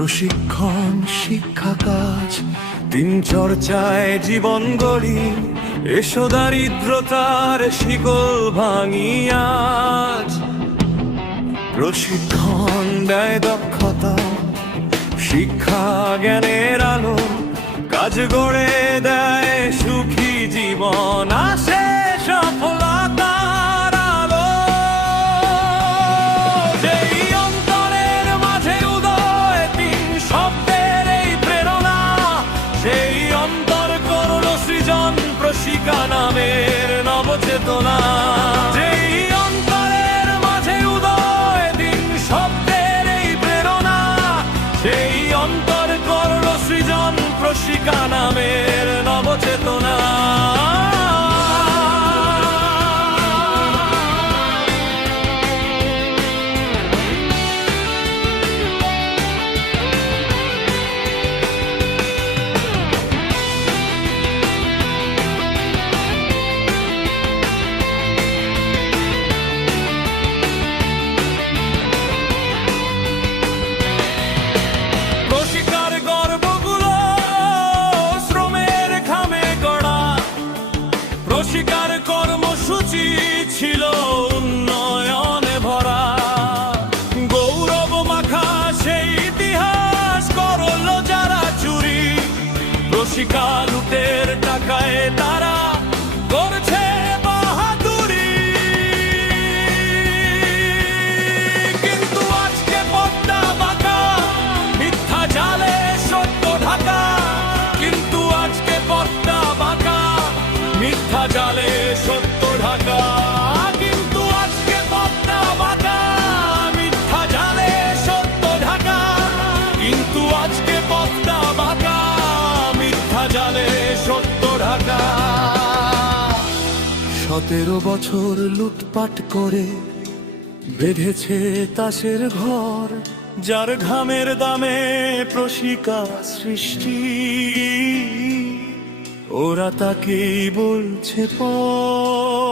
প্রশিক্ষণ শিক্ষা কাজ দিন চর্চায় জীবন গড়ি, এসো দারিদ্রতার শিকল ভাঙি আজ। প্রশিক্ষণ দেয় দক্ষতা, শিক্ষা জ্ঞানের আলো, কাজ গড়ে দেয় সুখী জীবন, আসে সফলতার আলো। যেই অন্তরের মাঝে উদয় তিন শব্দের এই প্রেরণা, সেই অন্তর করল সৃজন প্রশিকা নামের নবচেতনা। যেই অন্তরের মাঝে উদয় তিন শব্দের এই প্রেরণা, সেই অন্তর করল সৃজন প্রশিকা নামের নবচেতনা। প্রশিকার কর্মসূচি ছিল উন্নয়নে ভরা, গৌরব মাখা সেই ইতিহাস করল যারা চুরি। প্রশিকা লুটের টাকায় তারা করছে বাহাদুরি, কিন্তু আজকে পদ্মা বাঁকা, মিথ্যা জালে সত্য ঢাকা। কিন্তু আজকে পদ্মা বাঁকা, মিথ্যা জালে সত্য ঢাকা। কিন্তু আজকে পদ্মা বাঁকা, মিথ্যা জালে সত্য ঢাকা। কিন্তু আজকে পদ্মা বাঁকা, মিথ্যা জালে সত্য ঢাকা। 17 বছর লুটপাট করে বেঁধেছে তাসের ঘর, যার ঘামের দামে প্রশিকা সৃষ্টি। ওরা তাকেই বলছে পর